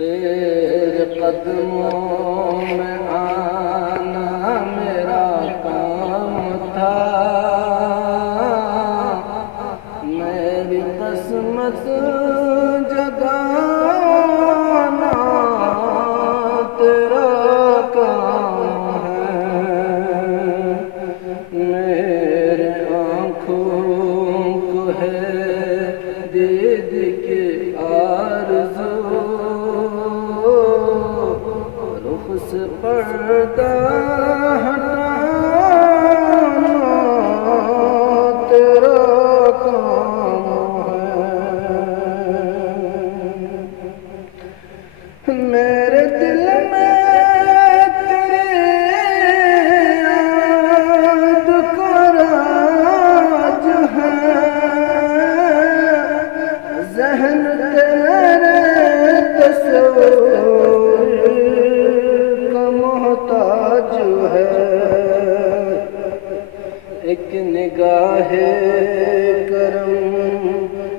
तेरे कदमों में आना मेरा काम था। मेरी किस्मत जगाना तेरा काम है। मेरे आँखों को है दीद के आरज़ू, रुख से पर्दा हटाना तेरा काम है। मेरे दिल में तेरे याद का राज है। ज़हन तेरे तस्वीर का मोहताज है। एक निगाहे करम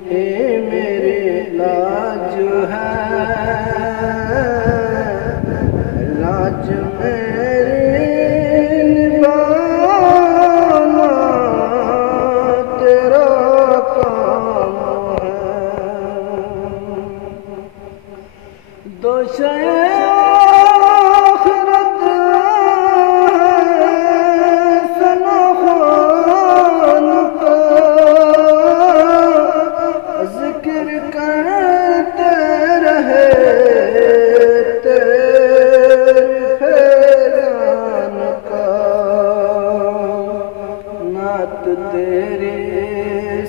ही मेरी लाज है। लाज मेरी निभाना तेरा काम है। दो आखिरत सना खान का जिक्र करते रहे तेरे फैज़ान का। नात तेरी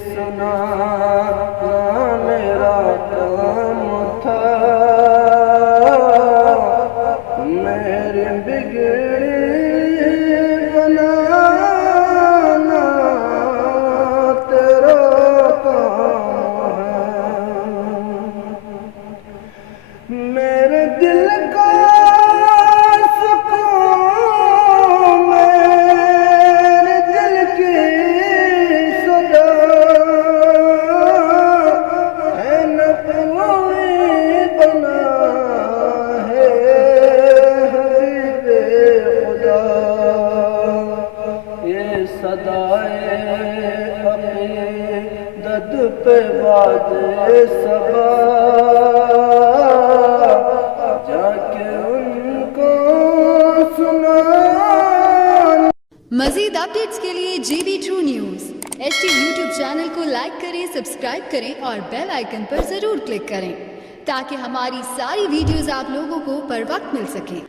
सुनाना मेरा काम था। मेरी बिगड़ी बनाना तेरा काम है। मेरे दिल का सुकून मेरे दिल की सदा है। न कोई बना है हबीबे खुदा। ये सदाए अक़ीदत पे बाज़े सबा जाके उनको सुना। मज़ीद अपडेट्स के लिए JB True News HT YouTube channel को लाइक करें, सब्सक्राइब करें और बेल आइकन पर ज़रूर क्लिक करें ताकि हमारी सारी वीडियोस आप लोगों को बर वक्त मिल सकें।